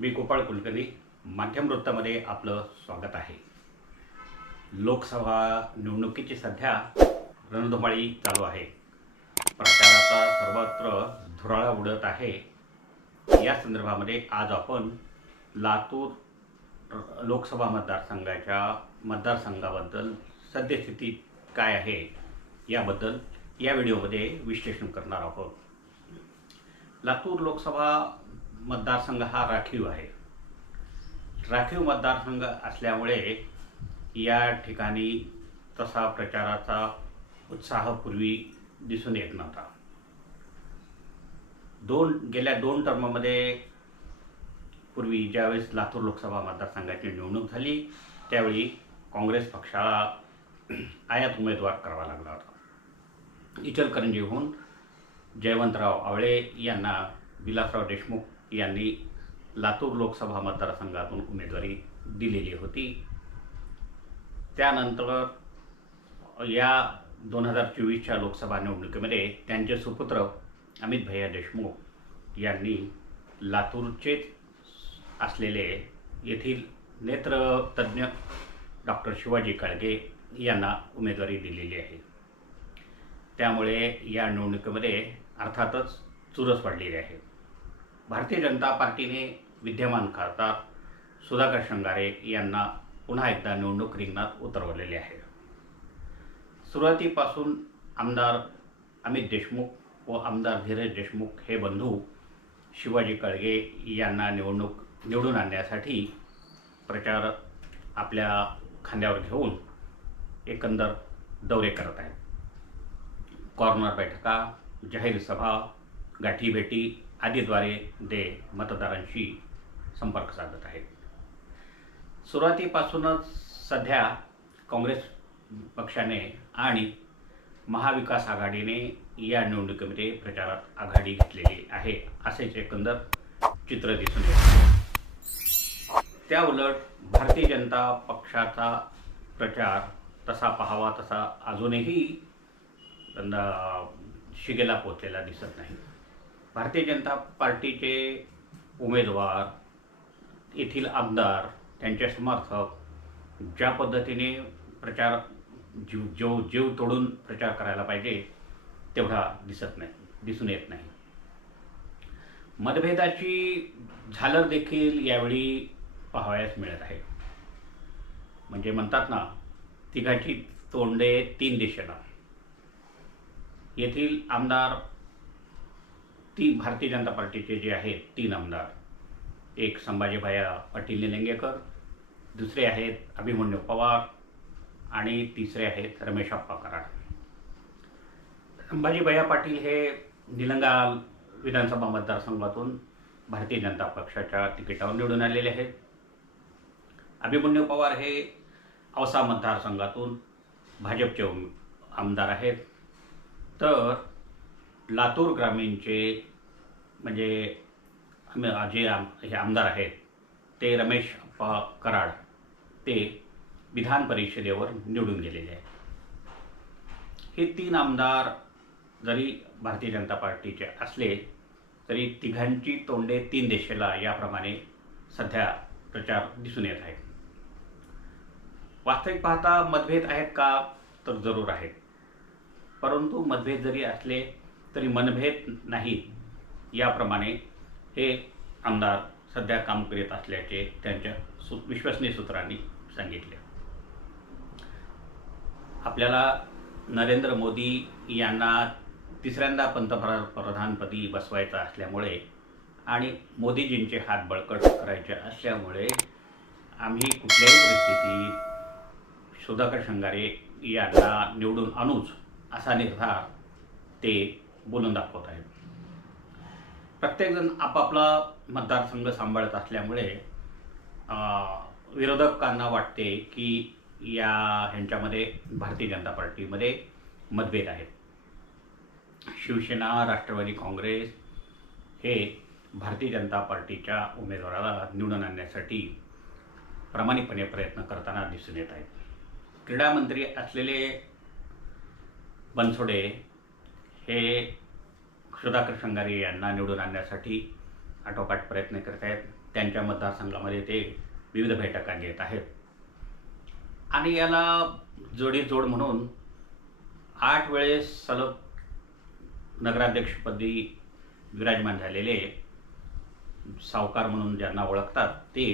मी गोपाळ कुलकर्णी माध्यम वृत्तामध्ये आपलं स्वागत आहे. लोकसभा निवडणुकीची सध्या रणधुमाळी चालू आहे. प्रचाराचा सर्वत्र धुराळा उडत आहे. या संदर्भामध्ये आज आपण लातूर लोकसभा मतदारसंघाच्या मतदारसंघाबद्दल सद्यस्थिती काय आहे याबद्दल या व्हिडिओमध्ये विश्लेषण करणार आहोत. लातूर लोकसभा मतदारसंघ हा राखीव आहे. राखीव मतदारसंघ असल्यामुळे या ठिकाणी तसा प्रचाराचा उत्साह पूर्वी दिसून येत नव्हता. दोन गेल्या दोन टर्ममध्ये पूर्वी ज्यावेळेस लातूर लोकसभा मतदारसंघाची निवडणूक झाली त्यावेळी काँग्रेस पक्षाला आयात उमेदवार करावा लागला होता. इचलकरंजीहून जयवंतराव आवळे यांना विलासराव देशमुख यांनी लातूर लोकसभा मतदारसंघातून उमेदवारी दिलेली होती. त्यानंतर या दोन हजार चोवीसच्या लोकसभा निवडणुकीमध्ये त्यांचे सुपुत्र अमित भैया देशमुख यांनी लातूरचेच असलेले येथील नेत्रतज्ज्ञ डॉक्टर शिवाजी काळगे यांना उमेदवारी दिलेली आहे. त्यामुळे या निवडणुकीमध्ये अर्थातच चुरस वाढलेली आहे. भारतीय जनता पार्टीने विद्यमान खासदार सुधाकर शंगारे यांना पुन्हा एकदा निवडणूक रिंगणात उतरवलेले आहे. सुरुवातीपासून आमदार अमित देशमुख व आमदार धीरज देशमुख हे बंधू शिवाजी कळगे यांना निवडणूक निवडून आणण्यासाठी प्रचार आपल्या खांद्यावर घेऊन एकंदर दौरे करत आहेत. कॉर्नर बैठका जाहीर सभा गाठीभेटी आदीद्वारे ते मतदारांशी संपर्क साधत आहेत. सुरुवातीपासूनच सध्या काँग्रेस पक्षाने आणि महाविकास आघाडीने या निवडणुकीमध्ये प्रचारात आघाडी घेतलेली आहे असेच एकंदर चित्र दिसून येते त्या उलट भारतीय जनता पक्षाचा प्रचार तसा पाहावा तसा अजूनही शिगेला पोचलेला दिसत नाही. भारतीय जनता पार्टीचे उमेदवार येथील आमदार त्यांचे समर्थक ज्या पद्धतीने प्रचार जीव जीव जीव तोडून प्रचार करायला पाहिजे तेवढा दिसत नाही दिसून येत नाही. मतभेदाची झालर देखील यावेळी पाहावयास मिळत आहे. म्हणजे म्हणतात ना तिघाची तोंडे तीन दिशेला येथील आमदार ती भारतीय जनता पार्टीचे जे आहेत तीन आमदार. एक संभाजीभाया पाटील निलंगेकर दुसरे आहेत अभिमन्यू पवार आणि तिसरे आहेत रमेश अप्पा कराड. संभाजीभाया पाटील हे निलंगा विधानसभा मतदारसंघातून भारतीय जनता पक्षाच्या तिकिटावर निवडून आलेले आहेत. अभिमन्यू पवार हे औसा मतदारसंघातून भाजपचे आमदार आहेत. तर लातूर ग्रामीणचे म्हणजे जे आम हे आमदार आहेत ते रमेश अप्पा कराड ते विधान परिषदेवर निवडून गेलेले आहेत. हे तीन आमदार जरी भारतीय जनता पार्टीचे असले तरी तिघांची तोंडे तीन दिशेला याप्रमाणे सध्या प्रचार दिसून येत आहे वास्तविक पाहता मतभेद आहेत का? तर जरूर आहेत. परंतु मतभेद जरी असले तरी मनभेद नाही. याप्रमाणे हे आमदार सध्या काम करीत असल्याचे त्यांच्या सु विश्वसनीय सूत्रांनी सांगितले. आपल्याला नरेंद्र मोदी यांना तिसऱ्यांदा पंतप्रधान प्रधानपदी बसवायचं असल्यामुळे आणि मोदीजींचे हात बळकट करायचे असल्यामुळे आम्ही कुठल्याही परिस्थितीत सुधाकर शंगारे यांना निवडून आणूच असा निर्धार ते बोलून दाखवत आहे प्रत्येकजण आपापला मतदारसंघ सांभाळत असल्यामुळे विरोधकांना वाटते की या ह्यांच्यामध्ये भारतीय जनता पार्टीमध्ये मतभेद आहेत. शिवसेना राष्ट्रवादी काँग्रेस हे भारतीय जनता पार्टीच्या उमेदवाराला निवडून आणण्यासाठी प्रामाणिकपणे प्रयत्न करताना दिसून येत आहेत. क्रीडा मंत्री असलेले बनसोडे हे सुधाकर शंगारे यांना निवडून आणण्यासाठी आटोकाट प्रयत्न करत आहेत. त्यांच्या मतदारसंघामध्ये ते विविध बैठका घेत आहेत. आणि याला जोडी जोड म्हणून आठ वेळेस सलग नगराध्यक्षपदी विराजमान झालेले सावकार म्हणून ज्यांना ओळखतात ते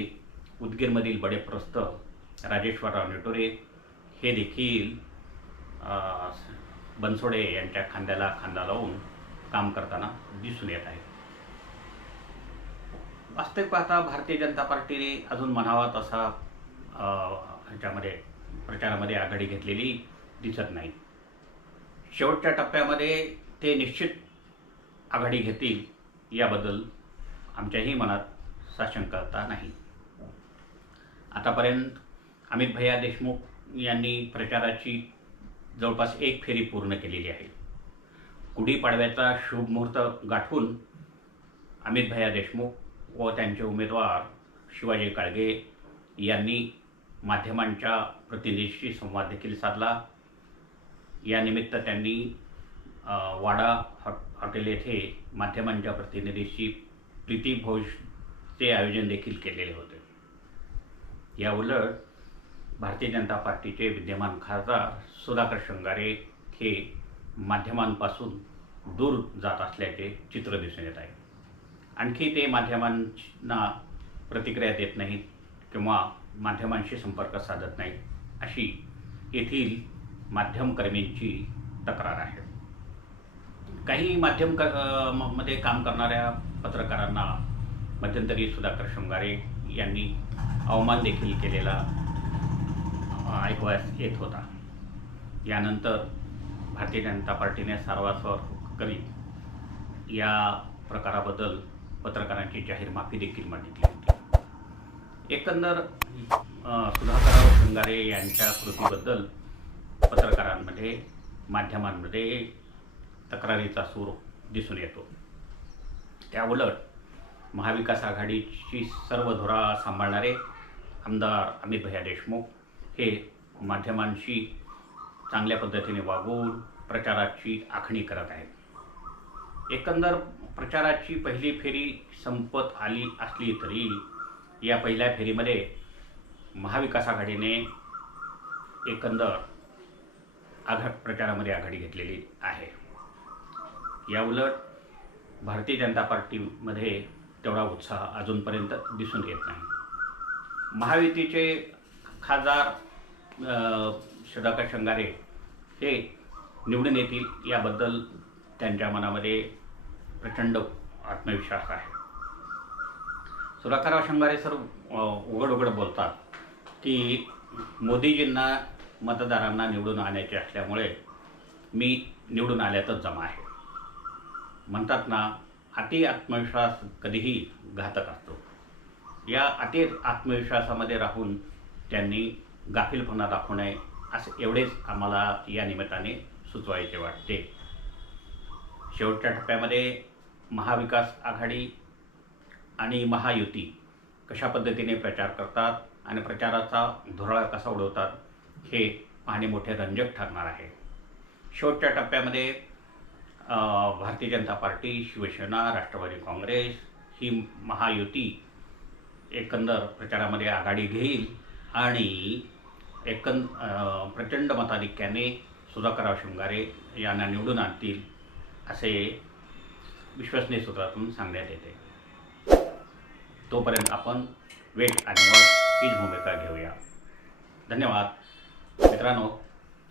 उदगीरमधील बडेप्रस्त राजेश्वरराव नेटोरे हे देखील बनसोडे यांच्या खांद्याला खांदा लावून काम करताना दिसून येत आहे. वास्तविक पाहता भारतीय जनता पार्टीने अजून म्हणावा तसा ह्याच्यामध्ये प्रचारामध्ये आघाडी घेतलेली दिसत नाही. शेवटच्या टप्प्यामध्ये ते निश्चित आघाडी घेतील याबद्दल आमच्याही मनात साशंकता नाही. आतापर्यंत अमित भैया देशमुख यांनी प्रचाराची जवळपास एक फेरी पूर्ण केलेली आहे. गुढीपाडव्याचा शुभ मुहूर्त गाठून अमित भैया देशमुख व त्यांचे उमेदवार शिवाजी काळगे यांनी माध्यमांच्या प्रतिनिधीशी संवाद देखील साधला. यानिमित्त त्यांनी वाडा हॉ हॉटेल येथे माध्यमांच्या प्रतिनिधीशी प्रीती भोजचे आयोजन देखील केलेले होते. या उलट भारतीय जनता पार्टीचे विद्यमान खासदार सुधाकर शृंगारे हे माध्यमांपासून दूर जात असल्याचे चित्र दिसून येत आहे. आणखी ते माध्यमांना प्रतिक्रिया देत नाहीत किंवा माध्यमांशी संपर्क साधत नाहीत अशी येथील माध्यमकर्मींची तक्रार आहे. काही माध्यम क मध्ये काम करणाऱ्या पत्रकारांना मध्यंतरी सुधाकर शृंगारे यांनी अवमान देखील केलेला ऐकवायस येत होता. यानंतर भारतीय जनता पार्टीने सारवास्वर करीत या प्रकाराबद्दल पत्रकारांची जाहीर माफी देखील मागितली होती. एकंदर सुधाकरराव शृंगारे यांच्या कृतीबद्दल पत्रकारांमध्ये माध्यमांमध्ये तक्रारीचा सूर दिसून येतो. त्याउलट महाविकास आघाडीची सर्व धुरा सांभाळणारे आमदार अमित भैया देशमुख हे माध्यमांशी चांगल्या पद्धतीने वागून प्रचाराची आखणी करत आहेत. एकंदर प्रचाराची पहिली फेरी संपत आली असली तरी या पहिल्या फेरीमध्ये महाविकास आघाडीने एकंदर आघा प्रचारामध्ये आघाडी घेतलेली आहे. या उलट भारतीय जनता पार्टीमध्ये तेवढा उत्साह अजूनपर्यंत दिसून येत नाही. महायुतीचे खासदार सुधाकर शंगारे हे निवडून येतील याबद्दल त्यांच्या मनामध्ये प्रचंड आत्मविश्वास आहे. सुधाकरराव शंगारे सर उघड उघड बोलतात की मोदीजींना मतदारांना निवडून आणायचे असल्यामुळे मी निवडून आल्यातच जमा आहे. म्हणतात ना अति आत्मविश्वास कधीही घातक असतो. या अति आत्मविश्वासामध्ये राहून त्यांनी गाफीलपणा दाखवू नये असे एवढेच आम्हाला या निमित्ताने सुचवायचे वाटते. शेवटच्या टप्प्यामध्ये महाविकास आघाडी आणि महायुती कशा पद्धतीने प्रचार करतात आणि प्रचाराचा धुराळा कसा उडवतात हे पाहणे मोठे रंजक ठरणार आहे. शेवटच्या टप्प्यामध्ये भारतीय जनता पार्टी शिवसेना राष्ट्रवादी काँग्रेस ही महायुती एकंदर प्रचारामध्ये आघाडी घेईल आणि एकंद प्रचंड मताधिक्याने सुधाकरराव शृंगारे यांना निवडून आणतील असे विश्वसनीय सूत्रातून सांगण्यात येते. तोपर्यंत आपण वेट आणि वॉच हीच भूमिका घेऊया. धन्यवाद. मित्रांनो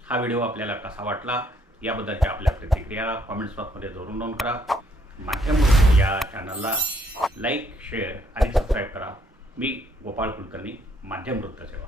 हा व्हिडिओ आपल्याला कसा वाटला याबद्दलच्या आपल्या प्रतिक्रिया कॉमेंट्स बॉक्समध्ये जरूर नोंद करा. माध्यम या चॅनलला लाईक शेअर आणि सबस्क्राईब करा. मी गोपाळ कुलकर्णी माध्यम वृत्तसेवा